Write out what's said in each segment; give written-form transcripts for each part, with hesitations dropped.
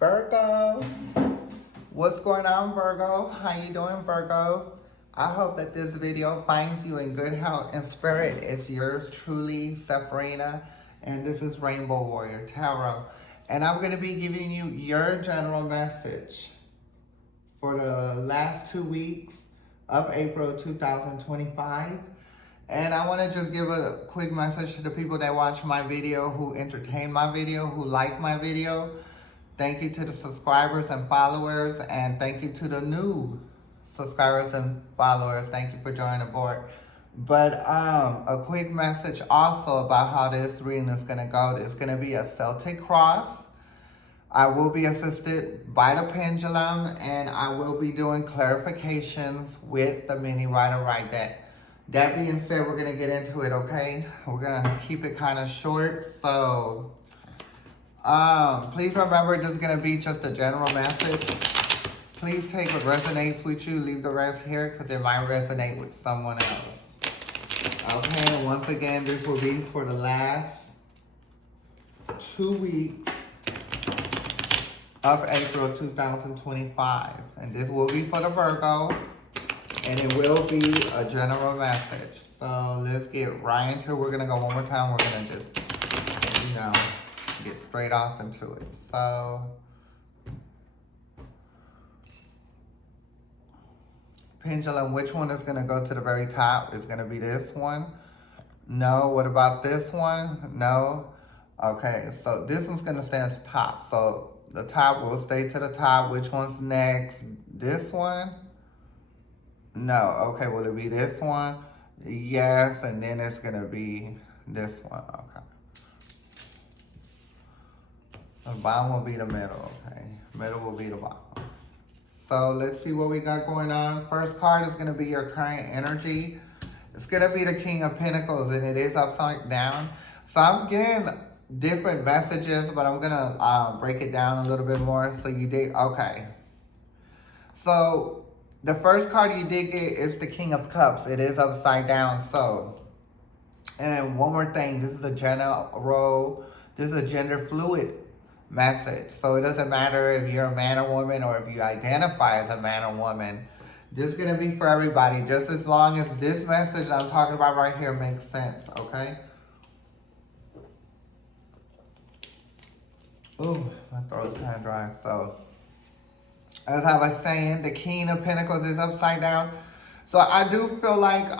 Virgo, what's going on, Virgo? How you doing, Virgo? I hope that this video finds you in good health and spirit. It's yours truly, Sepharina, and this is Rainbow Warrior Tarot. And I'm going to be giving you your general message for the last 2 weeks of April 2025. And I want to just give a quick message to the people that watch my video, who entertain my video, who like my video. Thank you to the subscribers and followers, and thank you to the new subscribers and followers. Thank you for joining aboard. But a quick message also about how this reading is going to go. It's going to be a Celtic cross. I will be assisted by the pendulum, and I will be doing clarifications with the mini rider-right deck. That being said, we're going to get into it, okay? We're going to keep it kind of short, so please remember this is going to be just a general message. Please take what resonates with you, leave the rest here, because it might resonate with someone else. Okay, and once again, this will be for the last 2 weeks of April 2025. And this will be for the Virgo, and it will be a general message. So let's get right into it. We're going to go one more time. We're going to just, get straight off into it. So, pendulum, which one is going to go to the very top? Is going to be this one? No. What about this one? No. Okay, so this one's going to stay at the top. So the top will stay to the top. Which one's next? This one? No. Okay, will it be this one? Yes, and then it's going to be this one. Okay. The bottom will be the middle, okay? Middle will be the bottom. So let's see what we got going on. First card is going to be your current energy. It's going to be the King of Pentacles, and it is upside down. So I'm getting different messages, but I'm going to break it down a little bit more. So you did, okay. So the first card you did get is the King of Cups. It is upside down. So, and one more thing. This is a gender fluid message. So it doesn't matter if you're a man or woman, or if you identify as a man or woman. This is going to be for everybody, just as long as this message I'm talking about right here makes sense, okay? Ooh, my throat's kind of dry. So, as I was saying, the King of Pentacles is upside down. So I do feel like,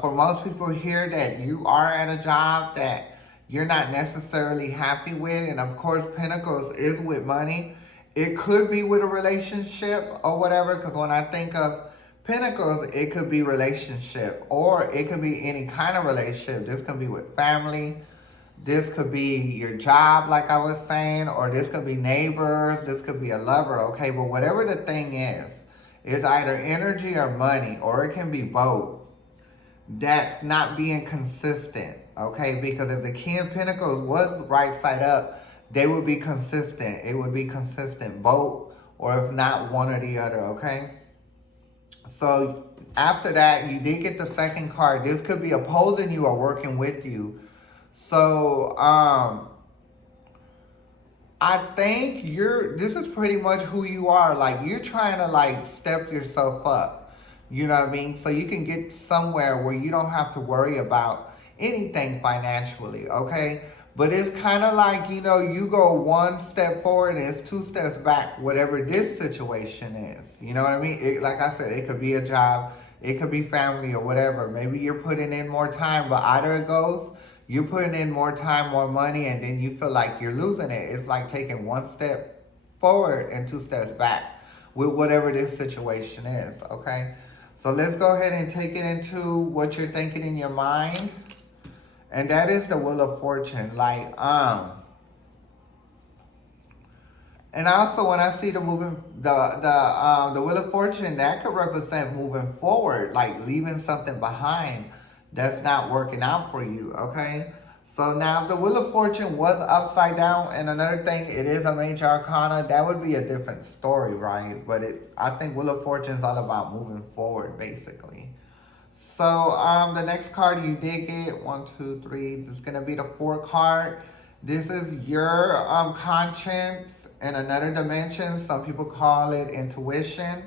for most people here, that you are at a job that you're not necessarily happy with. And of course, Pentacles is with money. It could be with a relationship or whatever, because when I think of Pentacles, it could be relationship, or it could be any kind of relationship. This could be with family. This could be your job, like I was saying, or this could be neighbors. This could be a lover, okay? But whatever the thing is either energy or money, or it can be both. That's not being consistent, okay? Because if the King of Pentacles was right side up, they would be consistent. It would be consistent, both, or if not, one or the other, okay? So after that, you did get the second card. This could be opposing you or working with you. So I think this is pretty much who you are. Like, you're trying to step yourself up. You know what I mean? So you can get somewhere where you don't have to worry about anything financially, okay? But it's kind of like, you go one step forward and it's 2 steps back, whatever this situation is. You know what I mean? Like I said, it could be a job, it could be family or whatever. Maybe you're putting in more time, but either it goes, you're putting in more time, more money, and then you feel like you're losing it. It's like taking 1 step forward and 2 steps back with whatever this situation is, okay? So let's go ahead and take it into what you're thinking in your mind. And that is the Wheel of Fortune. And also when I see the Wheel of Fortune, that could represent moving forward, like leaving something behind that's not working out for you, okay? So now if the Wheel of Fortune was upside down, and another thing, it is a major arcana, that would be a different story, right? But I think Wheel of Fortune is all about moving forward, basically. So the next card you did get, 1, 2, 3, this is going to be the 4 card. This is your conscience in another dimension. Some people call it intuition.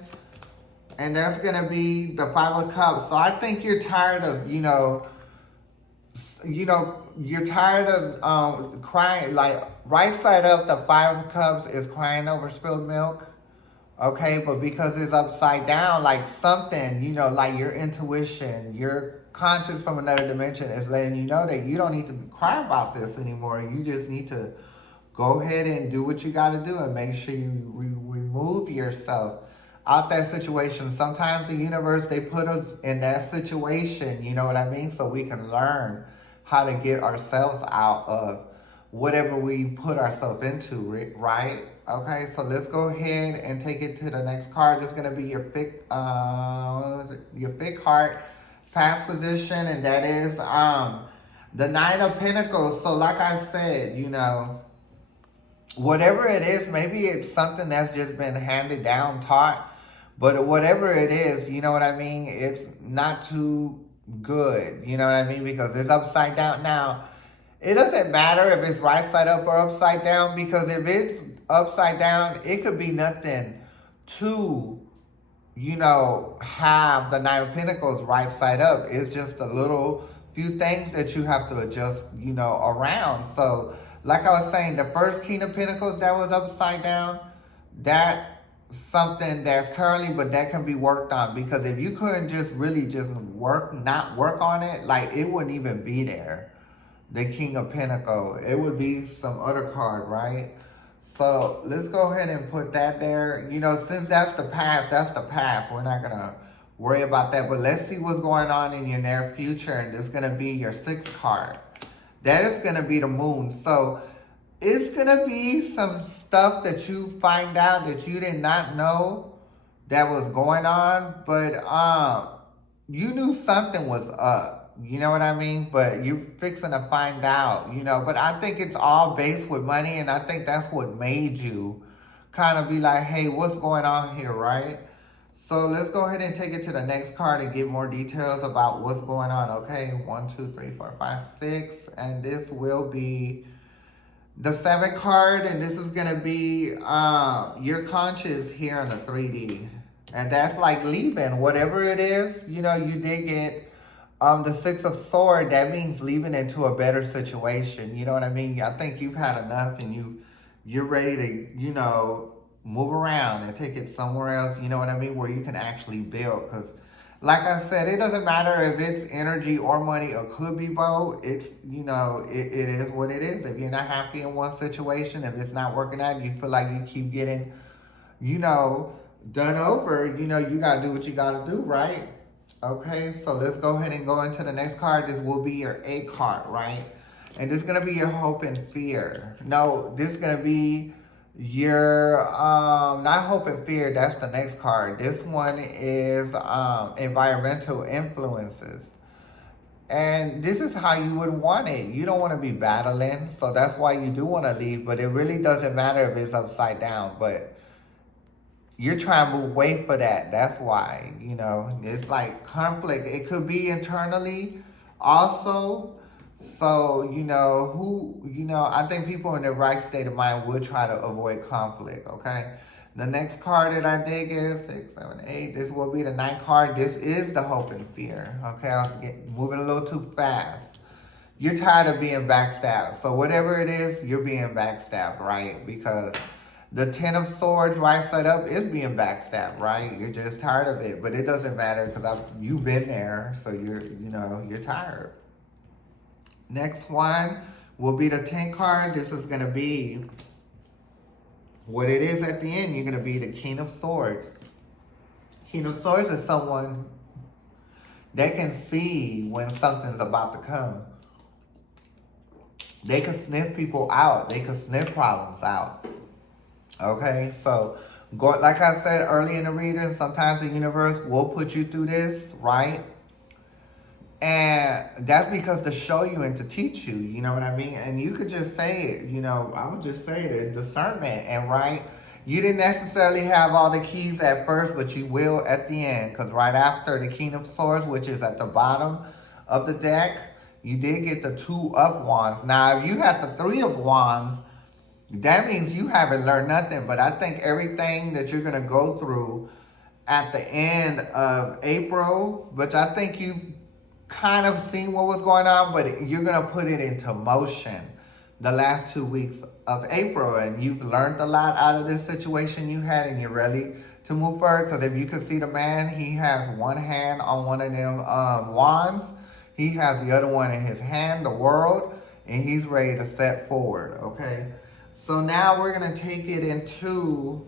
And that's going to be the Five of Cups. So I think you're tired of, you're tired of crying. Like, right side up, the Five of Cups is crying over spilled milk. Okay, but because it's upside down, like something, like your intuition, your conscience from another dimension is letting you know that you don't need to cry about this anymore. You just need to go ahead and do what you got to do and make sure you remove yourself out that situation. Sometimes the universe, they put us in that situation, you know what I mean? So we can learn how to get ourselves out of whatever we put ourselves into, right? Okay, so let's go ahead and take it to the next card. This is going to be your fifth card, past position, and that is the Nine of Pentacles. So like I said, whatever it is, maybe it's something that's just been handed down, taught, but whatever it is, you know what I mean? It's not too good, you know what I mean? Because it's upside down now. It doesn't matter if it's right side up or upside down, because if it's upside down, it could be nothing to, have the Nine of Pentacles right side up. It's just a little few things that you have to adjust, around. So, like I was saying, the first King of Pentacles that was upside down, that's something that's currently, but that can be worked on. Because if you couldn't just really not work on it, like it wouldn't even be there. The King of Pentacles, it would be some other card, right? So let's go ahead and put that there. Since that's the past, We're not going to worry about that. But let's see what's going on in your near future. And this is going to be your sixth card. That is going to be the Moon. So it's going to be some stuff that you find out that you did not know that was going on. But you knew something was up. You know what I mean? But you're fixing to find out, But I think it's all based with money, and I think that's what made you kind of be like, hey, what's going on here, right? So let's go ahead and take it to the next card and get more details about what's going on, okay? 1, 2, 3, 4, 5, 6. And this will be the 7th card, and this is going to be your conscious here in the 3D. And that's like leaving, whatever it is, you did get the 6 of Swords. That means leaving into a better situation. You know what I mean? I think you've had enough, and you're ready to, move around and take it somewhere else. You know what I mean? Where you can actually build. Because, like I said, it doesn't matter if it's energy or money, or could be both. It's, it is what it is. If you're not happy in one situation, if it's not working out, you feel like you keep getting, done over, you got to do what you got to do, right? Okay, so let's go ahead and go into the next card. This will be your 8th card, right? And this is going to be your hope and fear. No, this is going to be your, not hope and fear, that's the next card. This one is environmental influences. And this is how you would want it. You don't want to be battling, so that's why you do want to leave. But it really doesn't matter if it's upside down, but you're trying to wait for that. That's why, it's like conflict. It could be internally also. So, I think people in the right state of mind would try to avoid conflict, okay? The next card that I dig is 6, 7, 8. This will be the 9th card. This is the hope and fear, okay? I was moving a little too fast. You're tired of being backstabbed. So whatever it is, you're being backstabbed, right? Because the 10 of Swords right side up is being backstabbed, right? You're just tired of it. But it doesn't matter because you've been there. So you're tired. Next one will be the 10 card. This is going to be what it is at the end. You're going to be the King of Swords. King of Swords is someone that can see when something's about to come. They can sniff people out. They can sniff problems out. Okay, so like I said early in the reading, sometimes the universe will put you through this, right? And that's because to show you and to teach you, you know what I mean? And you could just say it, I would just say it, discernment. And right, you didn't necessarily have all the keys at first, but you will at the end. Because right after the King of Swords, which is at the bottom of the deck, You did get the Two of Wands. Now, if you had the Three of Wands, that means you haven't learned nothing. But I think everything that you're going to go through at the end of April, which I think you've kind of seen what was going on, but you're going to put it into motion the last 2 weeks of April. And you've learned a lot out of this situation you had, and you're ready to move forward. Because if you can see the man, he has one hand on one of them wands. He has the other one in his hand, the world, and he's ready to step forward, okay? So now we're going to take it into...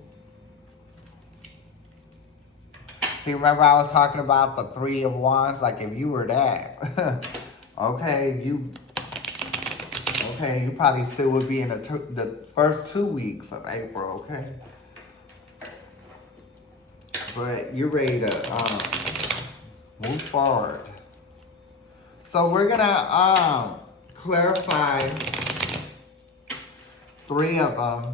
See, remember I was talking about the Three of Wands? Like, if you were that, okay, you probably still would be in the first 2 weeks of April, okay? But you're ready to move forward. So we're gonna clarify 3 of them.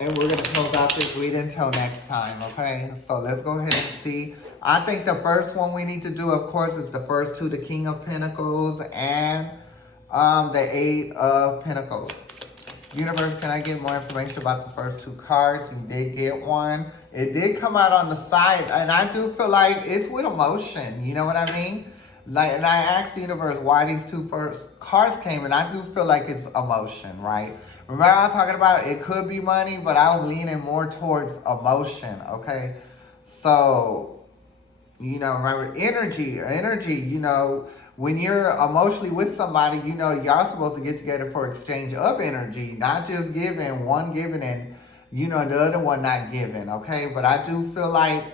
And we're gonna close out this reading until next time, okay? So let's go ahead and see. I think the first one we need to do, of course, is the first 2, the King of Pentacles and the 8 of Pentacles. Universe, can I get more information about the first 2 cards? You did get one. It did come out on the side, and I do feel like it's with emotion. You know what I mean? Like, and I asked the universe why these 2 first cards came, and I do feel like it's emotion, right? Remember I was talking about it could be money, but I was leaning more towards emotion, okay? So, you know, remember, energy, you know, when you're emotionally with somebody, you know, y'all supposed to get together for exchange of energy, not just giving, one giving and, you know, the other one not giving, okay? But I do feel like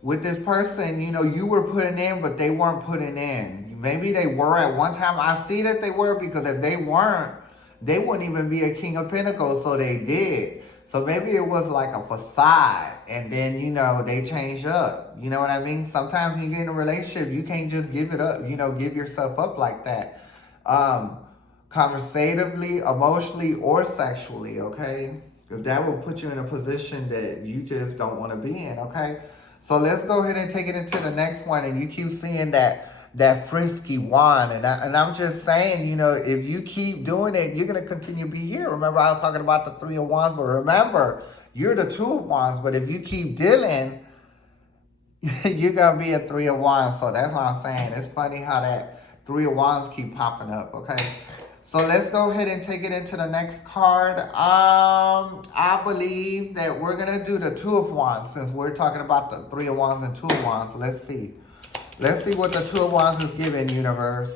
with this person, you know, you were putting in, but they weren't putting in. Maybe they were at one time. I see that they were, because if they weren't, they wouldn't even be a King of Pentacles, so they did. So maybe it was like a facade, and then, you know, they changed up. You know what I mean? Sometimes when you get in a relationship, you can't just give it up, you know, give yourself up like that. Conversatively, emotionally, or sexually, okay? Because that will put you in a position that you just don't want to be in, okay? So let's go ahead and take it into the next one, and you keep seeing that frisky wand. And I'm just saying, you know, if you keep doing it, you're going to continue to be here. Remember, I was talking about the 3 of Wands, but remember, you're the 2 of Wands. But if you keep dealing, you're going to be a 3 of Wands. So that's what I'm saying. It's funny how that 3 of Wands keep popping up, okay? So let's go ahead and take it into the next card. I believe that we're going to do the 2 of Wands, since we're talking about the 3 of Wands and 2 of Wands. Let's see. Let's see what the 2 of Wands is giving, universe.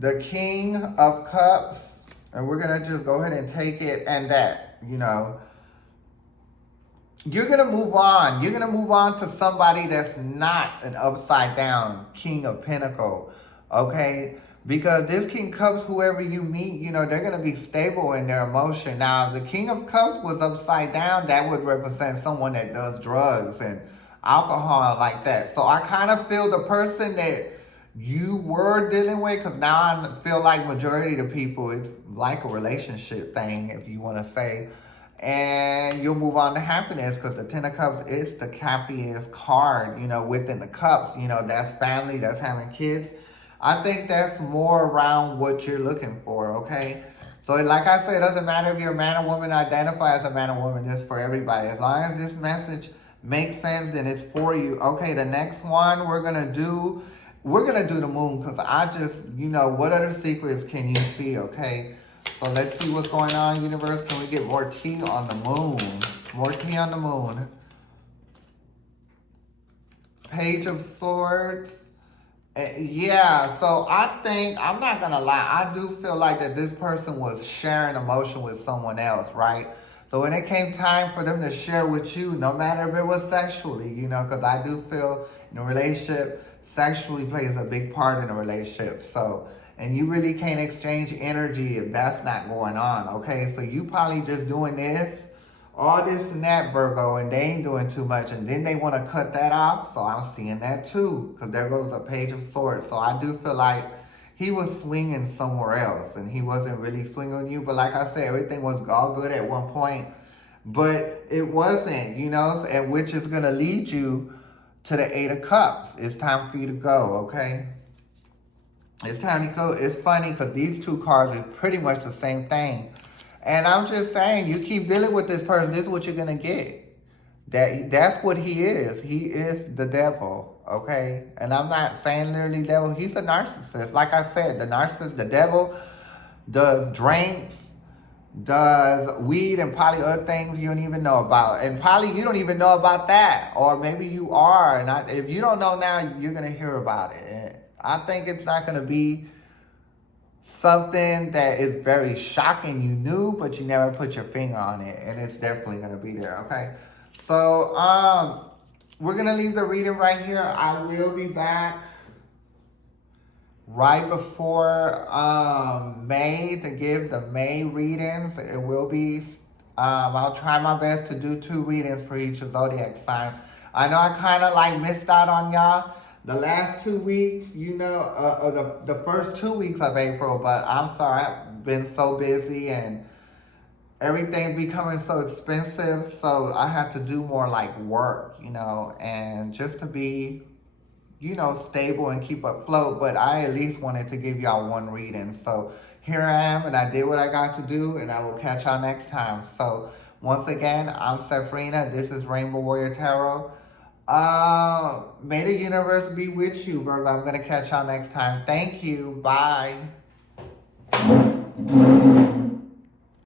The King of Cups. And we're going to just go ahead and take it, and that, you know. You're going to move on. You're going to move on to somebody that's not an upside down King of Pentacles. Okay? Because this King of Cups, whoever you meet, you know, they're going to be stable in their emotion. Now, if the King of Cups was upside down, that would represent someone that does drugs and alcohol like that. So I kind of feel the person that you were dealing with, because now I feel like majority of the people, it's like a relationship thing, if you want to say. And you'll move on to happiness, because the 10 of Cups is the happiest card, you know, within the cups. You know, that's family, that's having kids. I think that's more around what you're looking for, okay? So like I said, it doesn't matter if you're a man or woman, identify as a man or woman. This is for everybody. As long as this message makes sense, then it's for you. Okay, the next one we're gonna do the moon, because I just, you know, what other secrets can you see, okay? So let's see what's going on, universe. Can we get more tea on the moon? More tea on the moon. Page of Swords. Yeah, so I think, I'm not gonna lie, I do feel like that this person was sharing emotion with someone else, right? So when it came time for them to share with you, no matter if it was sexually, you know, because I do feel in a relationship, sexually plays a big part in a relationship. So, and you really can't exchange energy if that's not going on, okay? So you probably just doing this, all this and that, Virgo, and they ain't doing too much, and then they want to cut that off. So I'm seeing that too, because there goes a Page of Swords. So I do feel like he was swinging somewhere else, and he wasn't really swinging on you. But like I said, everything was all good at one point, but it wasn't, you know, and which is going to lead you to the 8 of Cups. It's time for you to go, okay? It's technical. It's funny because these two cards is pretty much the same thing. And I'm just saying, you keep dealing with this person, this is what you're going to get. That's what he is. He is the devil, okay? And I'm not saying literally devil. He's a narcissist. Like I said, the narcissist, the devil, does drinks, does weed, and probably other things you don't even know about. And probably you don't even know about that. Or maybe you are. And if you don't know now, you're going to hear about it. And I think it's not going to be something that is very shocking. You knew, but you never put your finger on it. And it's definitely going to be there, okay? So, we're going to leave the reading right here. I will be back right before May to give the May readings. It will be, I'll try my best to do 2 readings for each zodiac sign. I know I kind of like missed out on y'all the last 2 weeks, you know, the first 2 weeks of April, but I'm sorry, I've been so busy and everything's becoming so expensive, so I have to do more like work, you know, and just to be, you know, stable and keep afloat. But I at least wanted to give y'all 1 reading. So here I am, and I did what I got to do, and I will catch y'all next time. So once again, I'm Safrina. This is Rainbow Warrior Tarot. May the universe be with you, Virgo. I'm going to catch y'all next time. Thank you. Bye.